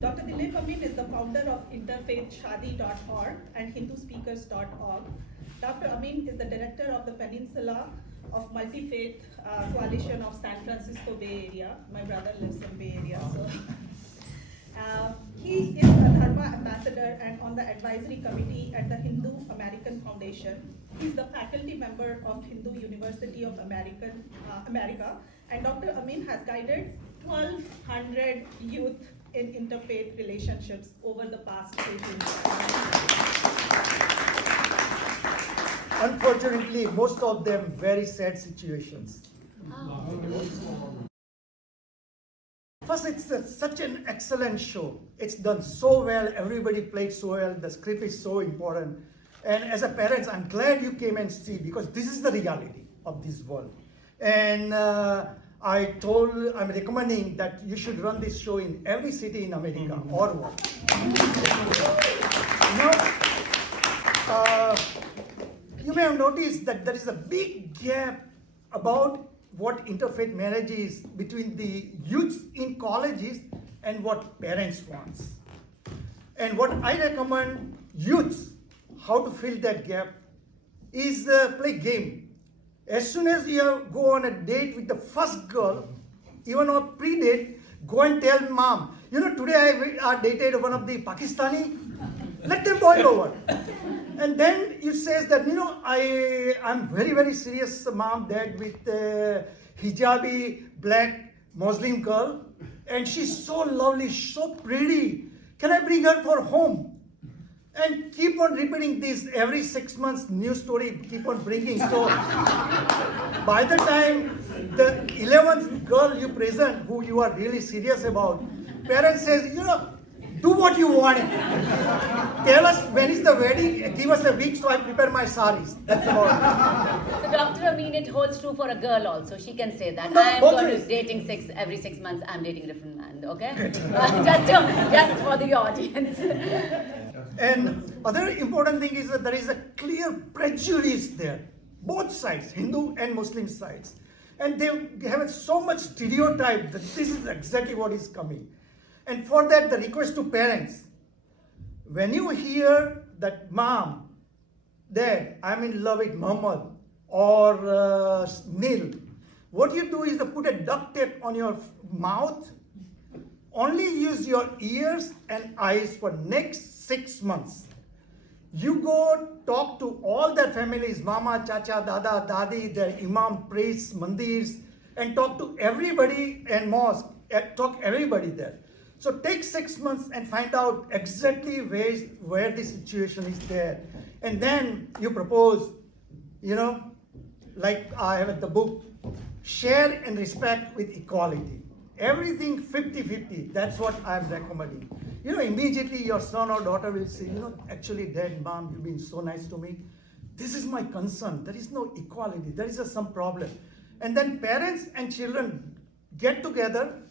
Dr. Dilip Amin is the founder of InterfaithShaadi.org and HinduSpeakers.org. Dr. Amin is the director of the Peninsula of Multi-Faith Coalition of San Francisco Bay Area. My brother lives in Bay Area, so. He is a Dharma ambassador and on the advisory committee at the Hindu American Foundation. He is the faculty member of Hindu University of America, and Dr. Amin has guided 1,200 youth in interfaith relationships over the past 18 years. Unfortunately, most of them very sad situations. First, it's such an excellent show. It's done so well, everybody played so well, the script is so important. And as a parent, I'm glad you came and see, because this is the reality of this world. And I'm recommending that you should run this show in every city in America, or what. You may have noticed that there is a big gap about what interfaith marriage is between the youths in colleges and what parents want. And what I recommend youths, how to fill that gap, is play game. As soon as you go on a date with the first girl, even on pre-date, go and tell mom, today I dated one of the Pakistani, let them boil over. And then you says that, I'm very, very serious mom, dad, with hijabi, black Muslim girl. And she's so lovely, so pretty. Can I bring her for home? And keep on repeating this every 6 months, new story, keep on bringing. So by the time the 11th girl you present, who you are really serious about, parents says, do what you want. Tell us when is the wedding, give us a week so I prepare my saris. That's about it. So Dr. Amin, it holds true for a girl also. She can say that. No, I'm going to dating every 6 months, I'm dating a different man, okay? just for the audience. And other important thing is that there is a clear prejudice there. Both sides, Hindu and Muslim sides. And they have so much stereotype that this is exactly what is coming. And for that, the request to parents, when you hear that mom, dad, I'm in love with Muhammad or Neel, what you do is to put a duct tape on your mouth, only use your ears and eyes for next 6 months. You go talk to all their families, mama, chacha, dada, dadi, their imam, priests, mandirs, and talk to everybody and mosque, talk everybody there. So take 6 months and find out exactly where the situation is there. And then you propose, like I have in the book, share and respect with equality. Everything 50-50, that's what I'm recommending. Immediately your son or daughter will say, actually dad, mom, you've been so nice to me. This is my concern. There is no equality. There is some problem. And then parents and children get together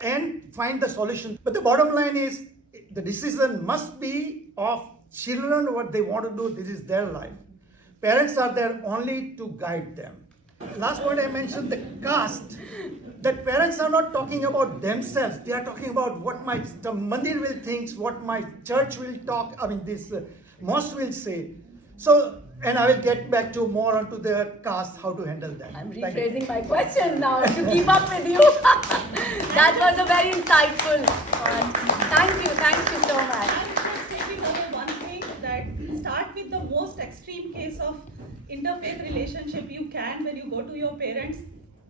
and find the solution. But the bottom line is, the decision must be of children, what they want to do. This is their life. Parents are there only to guide them. Last point I mentioned, the caste. That parents are not talking about themselves. They are talking about what the mandir will think, what my church will talk, this mosque will say. So, and I will get back to more onto the caste, how to handle that. I'm rephrasing my questions now to keep up with you. That was a very insightful one. Thank you so much. I'm just taking over one thing, that start with the most extreme case of interfaith relationship you can when you go to your parents.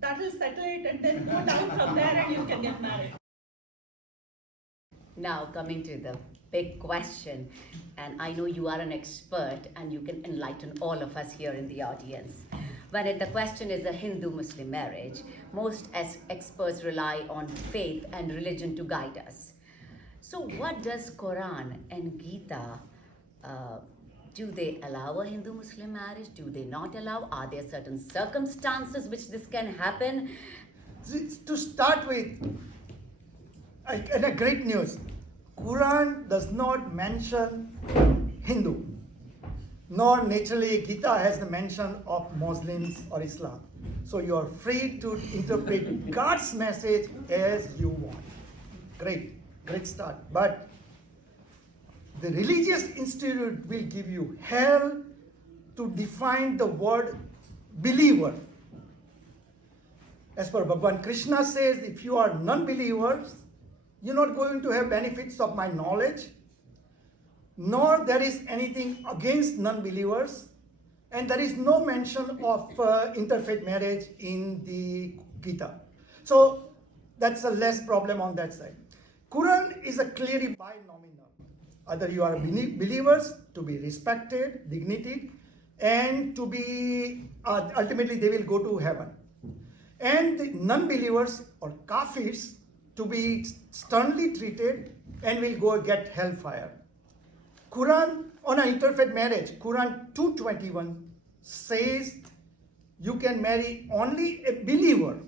That will settle it, and then go down from there and you can get married. Now coming to the big question, and I know you are an expert and you can enlighten all of us here in the audience. When the question is a Hindu-Muslim marriage, most experts rely on faith and religion to guide us. So what does Quran and Gita, do they allow a Hindu-Muslim marriage? Do they not allow? Are there certain circumstances which this can happen? To start with, and a great news, Quran does not mention Hindu, nor naturally Gita has the mention of Muslims or Islam. So you are free to interpret God's message as you want. Great. great start. But the religious institute will give you hell to define the word believer. As per Bhagwan Krishna says, if you are non-believers, you're not going to have benefits of my knowledge, nor there is anything against non-believers, and there is no mention of interfaith marriage in the Gita. So that's a less problem on that side. Quran is a clearly binomial. Either you are believers to be respected, dignified, and to be ultimately they will go to heaven. And the non-believers or kafirs to be sternly treated and will go get hellfire. Quran on an interfaith marriage, Quran 2:21 says you can marry only a believer,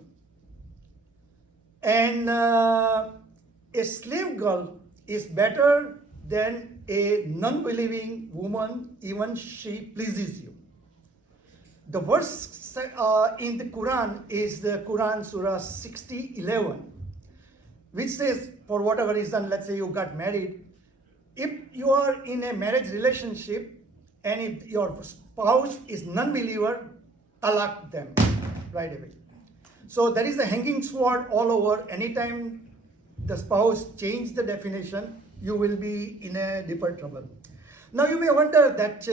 and a slave girl is better than a non-believing woman, even she pleases you. The verse in the Quran is the Quran Surah 60:11, which says, for whatever reason, let's say you got married, if you are in a marriage relationship and if your spouse is non-believer, talaq them right away. So there is a hanging sword all over. Anytime the spouse change the definition, you will be in a deeper trouble. Now you may wonder that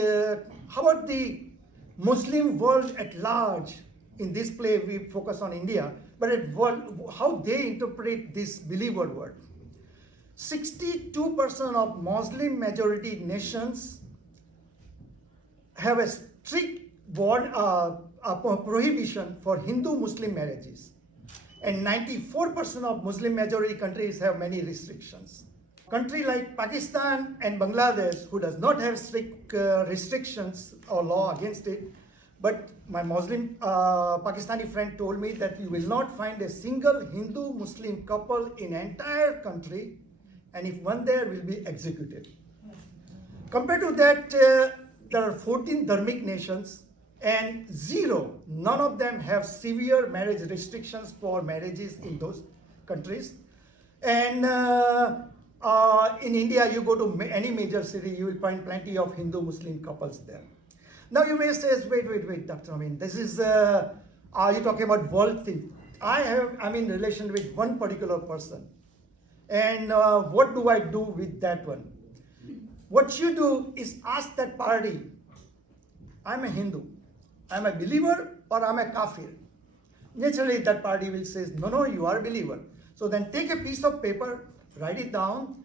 how about the Muslim world at large? In this play we focus on India, but at world, how they interpret this believer word. 62% of Muslim majority nations have a strict prohibition for Hindu-Muslim marriages, and 94% of Muslim majority countries have many restrictions. Country like Pakistan and Bangladesh, who does not have strict restrictions or law against it, but my Muslim Pakistani friend told me that you will not find a single Hindu-Muslim couple in entire country, and if one there will be executed. Compared to that, there are 14 dharmic nations and none of them have severe marriage restrictions for marriages in those countries. And in India, you go to any major city, you will find plenty of Hindu-Muslim couples there. Now you may say, wait, Dr. Amin, this is, are you talking about world thing? I'm in relation with one particular person. And what do I do with that one? What you do is ask that party, I'm a Hindu, I'm a believer, or I'm a kafir. Naturally, that party will say, no, you are a believer. So then take a piece of paper, write it down.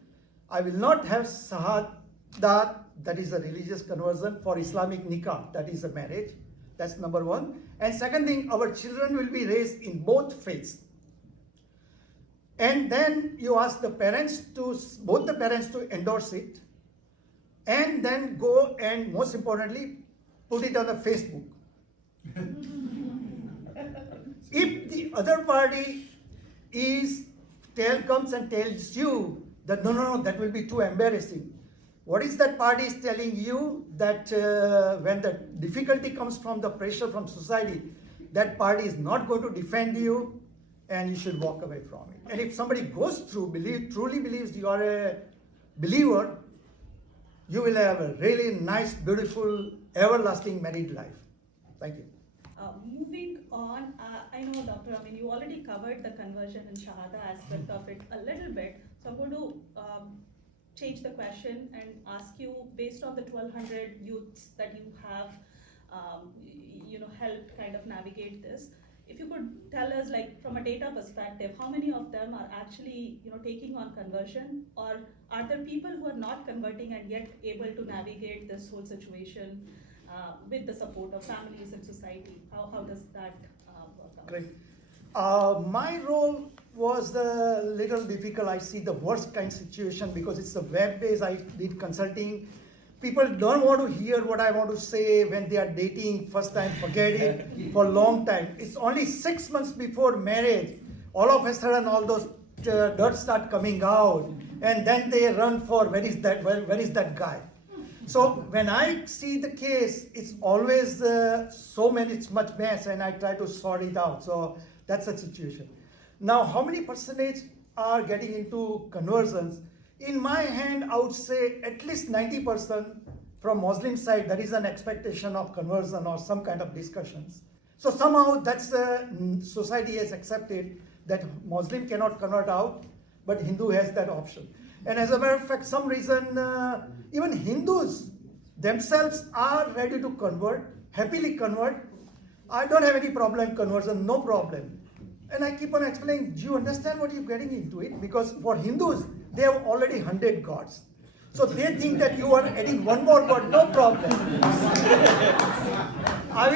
I will not have sahadat, that is a religious conversion, for Islamic nikah, that is a marriage. That's number one. And second thing, our children will be raised in both faiths. And then you ask the parents both the parents to endorse it, and then go and most importantly, put it on the Facebook. If the other party comes and tells you that no, that will be too embarrassing. What is that party is telling you? That when the difficulty comes from the pressure from society, that party is not going to defend you, and you should walk away from it. And if somebody goes through, truly believes you are a believer, you will have a really nice, beautiful, everlasting married life. Thank you. Moving on, I know, Dr. Amin, you already covered the conversion and Shahada aspect of it a little bit. So I'm going to change the question and ask you, based on the 1,200 youths that you have, helped kind of navigate this, if you could tell us, like, from a data perspective, how many of them are actually, taking on conversion, or are there people who are not converting and yet able to navigate this whole situation with the support of families and society? How does that work out? Great. My role was a little difficult. I see the worst kind of situation because it's a web-based. I did consulting. People don't want to hear what I want to say when they are dating first time, forget it, for a long time. It's only 6 months before marriage. All of a sudden, all those dirt start coming out, and then they run for where is that guy? So when I see the case, it's always it's much mess, and I try to sort it out. So that's the situation. Now, how many percentage are getting into conversions, in my hand, I would say at least 90% from Muslim side, there is an expectation of conversion or some kind of discussions. So somehow that's society has accepted that Muslim cannot convert out, but Hindu has that option. And as a matter of fact, some reason, even Hindus themselves are ready to convert, happily convert. I don't have any problem conversion, no problem. And I keep on explaining, do you understand what you're getting into it? Because for Hindus, they have already 100 gods. So they think that you are adding one more god, no problem. I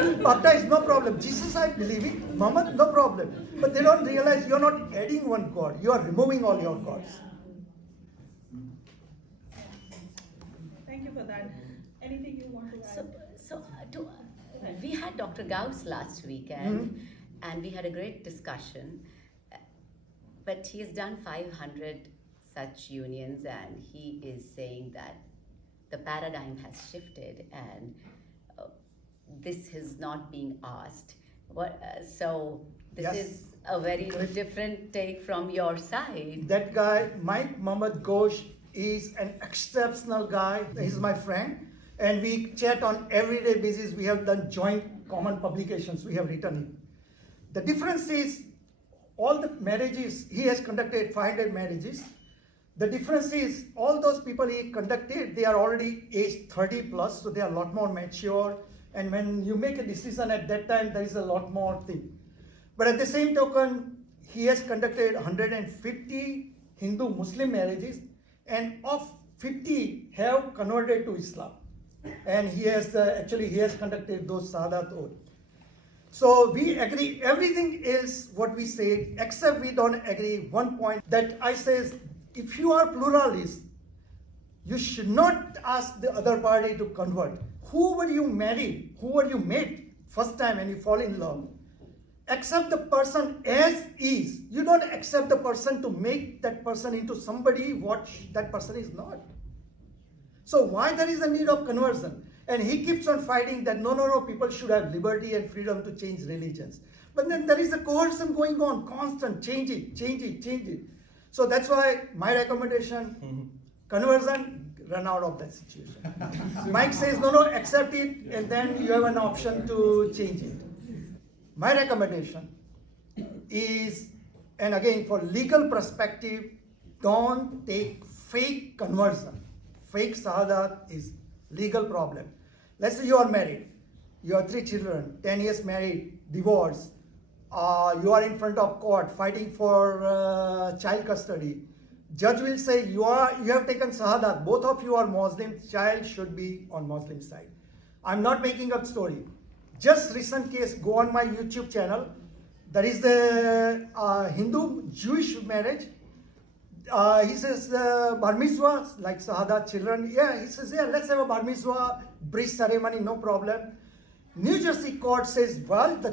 will baptize, no problem. Jesus, I believe it. Muhammad, no problem. But they don't realize you're not adding one god, you are removing all your gods. Thank you for that. Anything you want to add? We had Dr. Gauss last weekend, and we had a great discussion. But he has done 500 such unions, and he is saying that the paradigm has shifted, and this is not being asked. So this Yes. is a very different take from your side. That guy, Mike Muhammad Ghosh, is an exceptional guy. He's my friend. And we chat on everyday basis. We have done joint common publications. We have written it. The difference is all the marriages, he has conducted 500 marriages. The difference is all those people he conducted, they are already age 30 plus, so they are a lot more mature. And when you make a decision at that time, there is a lot more thing. But at the same token, he has conducted 150 Hindu-Muslim marriages, and of 50 have converted to Islam. And he has he has conducted those Sadat oath. So we agree everything else what we say, except we don't agree one point that I says, if you are pluralist, you should not ask the other party to convert. Who were you married? Who were you met first time when you fall in love? Accept the person as is. You don't accept the person to make that person into somebody what that person is not. So why there is a need of conversion? And he keeps on fighting that no, people should have liberty and freedom to change religions. But then there is a coercion going on, constant, change it. So that's why my recommendation, conversion, run out of that situation. Mike says, no, accept it, and then you have an option to change it. My recommendation is, and again, for legal perspective, don't take fake conversion. Fake Sahadat is legal problem. Let's say you are married, you have 3 children, 10 years married, divorce, you are in front of court fighting for child custody. Judge will say you have taken Sahadat, both of you are Muslim, child should be on Muslim side. I'm not making up story. Just recent case, go on my YouTube channel. There is the Hindu-Jewish marriage. He says bar mitzvah, like Sahadat children. Yeah, he says, let's have a bar mitzvah, bridge ceremony, no problem. New Jersey court says, well, the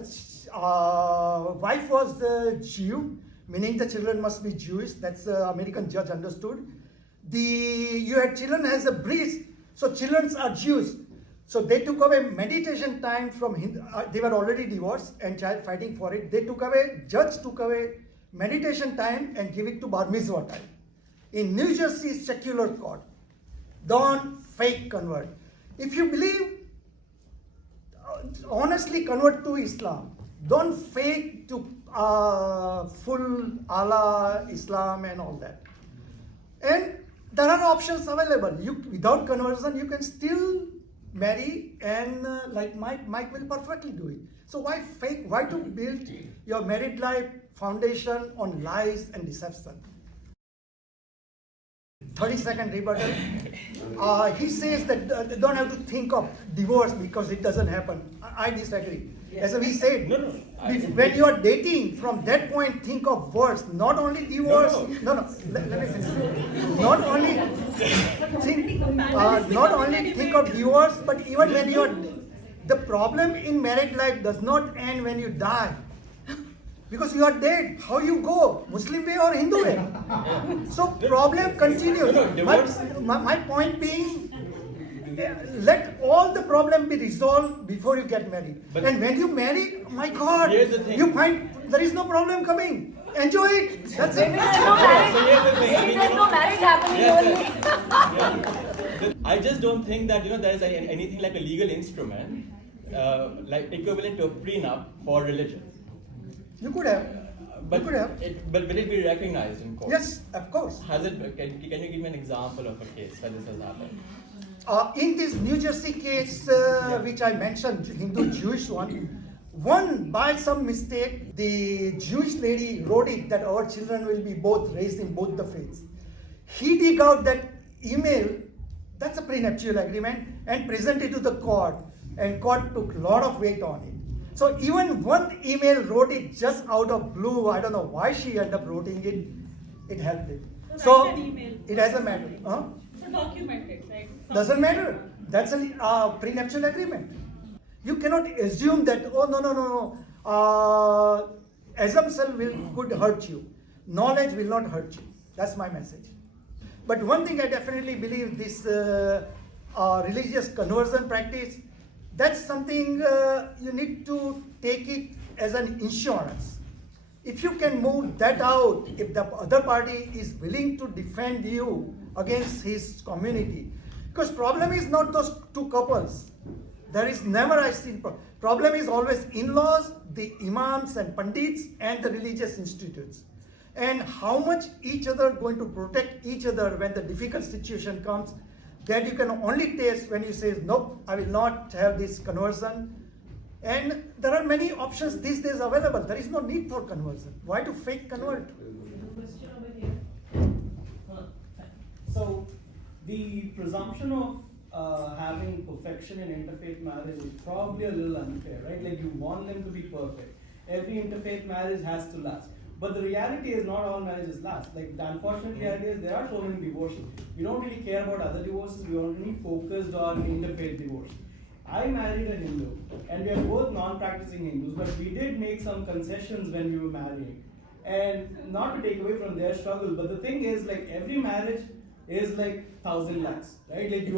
wife was the Jew, meaning the children must be Jewish. That's the American judge understood. You had children as a bridge, so children are Jews. So they took away meditation time from Hindu. They were already divorced and child fighting for it. Judge took away meditation time and give it to bar mitzvah time. In New Jersey secular court, don't fake convert. If you believe, honestly convert to Islam. Don't fake to full Allah, Islam and all that. And there are options available. Without conversion, you can still marry, and like Mike will perfectly do it. So why fake? Why to build your married life foundation on lies and deception? 30-second rebuttal. He says that they don't have to think of divorce because it doesn't happen. I disagree. As we said, when you are dating, from that point, think of worse. Not only divorce. Let me finish. Not only think of divorce, but even when you are. The problem in married life does not end when you die. Because you are dead. How you go? Muslim way or Hindu way? So problem continues. My point being, let all the problem be resolved before you get married. But- and when you marry, my God, Here's the thing. you find there is no problem coming. Enjoy it. That's it. Maybe there's no marriage. So here's the thing. Maybe there's no marriage happening Yes, only. I just don't think that there is anything like a legal instrument like equivalent to a prenup for religion. You could have. But you could have. but will it be recognized in court? Yes, of course. Has it? Can you give me an example of a case where this has happened? In this New Jersey case, which I mentioned, Hindu-Jewish one, by some mistake, the Jewish lady wrote it that our children will be both raised in both the faiths. He dig out that email, that's a prenuptial agreement, and presented to the court, and court took a lot of weight on it. So even one email wrote it just out of blue. I don't know why she ended up writing it. It helped it. So write an email. it doesn't matter. Huh? So document it, right? Doesn't matter. That's a prenuptial agreement. You cannot assume that, oh, no. Assumption could hurt you. Knowledge will not hurt you. That's my message. But one thing I definitely believe, this religious conversion practice, that's something you need to take it as an insurance. If you can move that out, if the other party is willing to defend you against his community, because problem is not those two couples. There is never I seen problem is always in-laws, the imams and pandits, and the religious institutes. And how much each other going to protect each other when the difficult situation comes, that you can only taste when you say, nope, I will not have this conversion. And there are many options these days available. There is no need for conversion. Why to fake convert? So the presumption of having perfection in interfaith marriage is probably a little unfair, right? Like you want them to be perfect. Every interfaith marriage has to last. But the reality is not all marriages last. Like the unfortunate reality is there are so many divorces. We don't really care about other divorces. We are only focused on interfaith divorce. I married a Hindu, and we are both non-practicing Hindus, but we did make some concessions when we were marrying. And not to take away from their struggle, but the thing is, like every marriage is like 1,000 lakhs, right? Like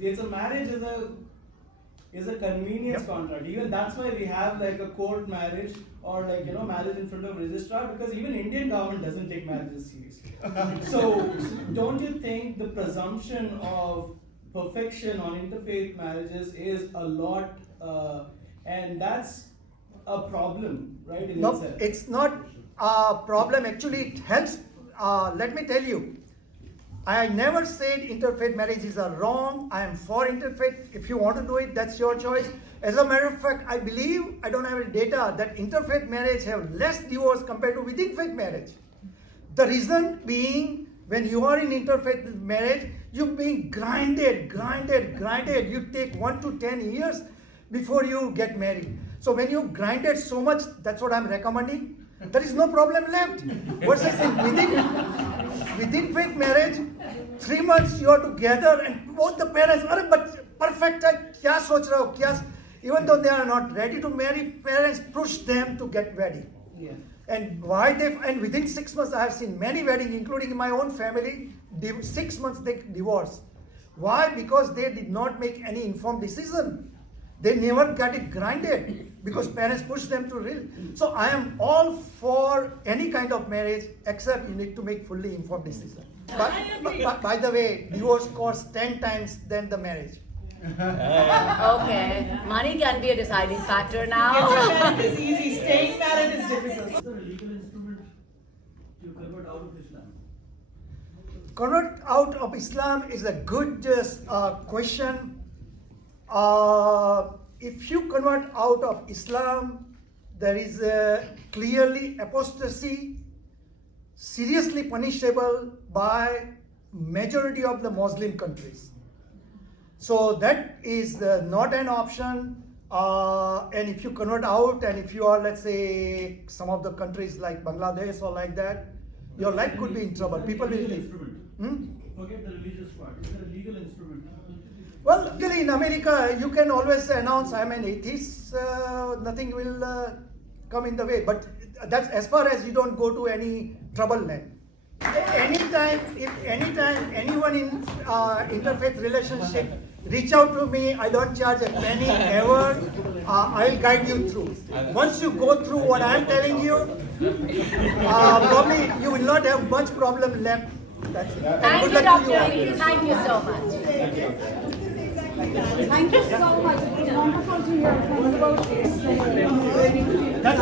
it's a marriage is a convenience contract. Even that's why we have like a court marriage or like marriage in front of registrar, because even Indian government doesn't take marriages seriously. So don't you think the presumption of perfection on interfaith marriages is a lot, and that's a problem, right? In No, itself. it's not a problem. Actually, it helps. Let me tell you, I never said interfaith marriages are wrong. I am for interfaith. If you want to do it, that's your choice. As a matter of fact, I believe, I don't have any data, that interfaith marriage have less divorce compared to within faith marriage. The reason being, when you are in interfaith marriage, you're being grinded. You take 1 to 10 years before you get married. So when you grinded so much, that's what I'm recommending. There is no problem left. Versus within faith marriage, 3 months you are together and both the parents, but perfect hai, kya soch rahe ho, kya? Even though they are not ready to marry, parents push them to get ready. Yeah. And and within 6 months I have seen many weddings, including in my own family, 6 months they divorce. Why? Because they did not make any informed decision. They never got it grinded because parents pushed them to real. So I am all for any kind of marriage, except you need to make fully informed decision. But by the way, divorce costs 10 times than the marriage. Okay, money can be a deciding factor now. Getting married is easy, staying married is difficult. Is there a legal instrument to convert out of Islam? Convert out of Islam is a good question. If you convert out of Islam, there is clearly apostasy, seriously punishable by majority of the Muslim countries. So that is not an option. And if you convert out, and if you are, let's say, some of the countries like Bangladesh or like that, your life could be in trouble. People will leave. Forget the religious part. Is there a legal instrument? Well, luckily in America, you can always announce I'm an atheist. Nothing will come in the way. But that's as far as you don't go to any trouble land. Anytime anyone in interfaith relationship reach out to me. I don't charge a penny ever. I'll guide you through. Once you go through what I'm telling you, probably you will not have much problem left. That's it. And Thank good you, luck to Dr. all. Amin. Thank you so much. Thank you so much. It was wonderful to hear from you. That's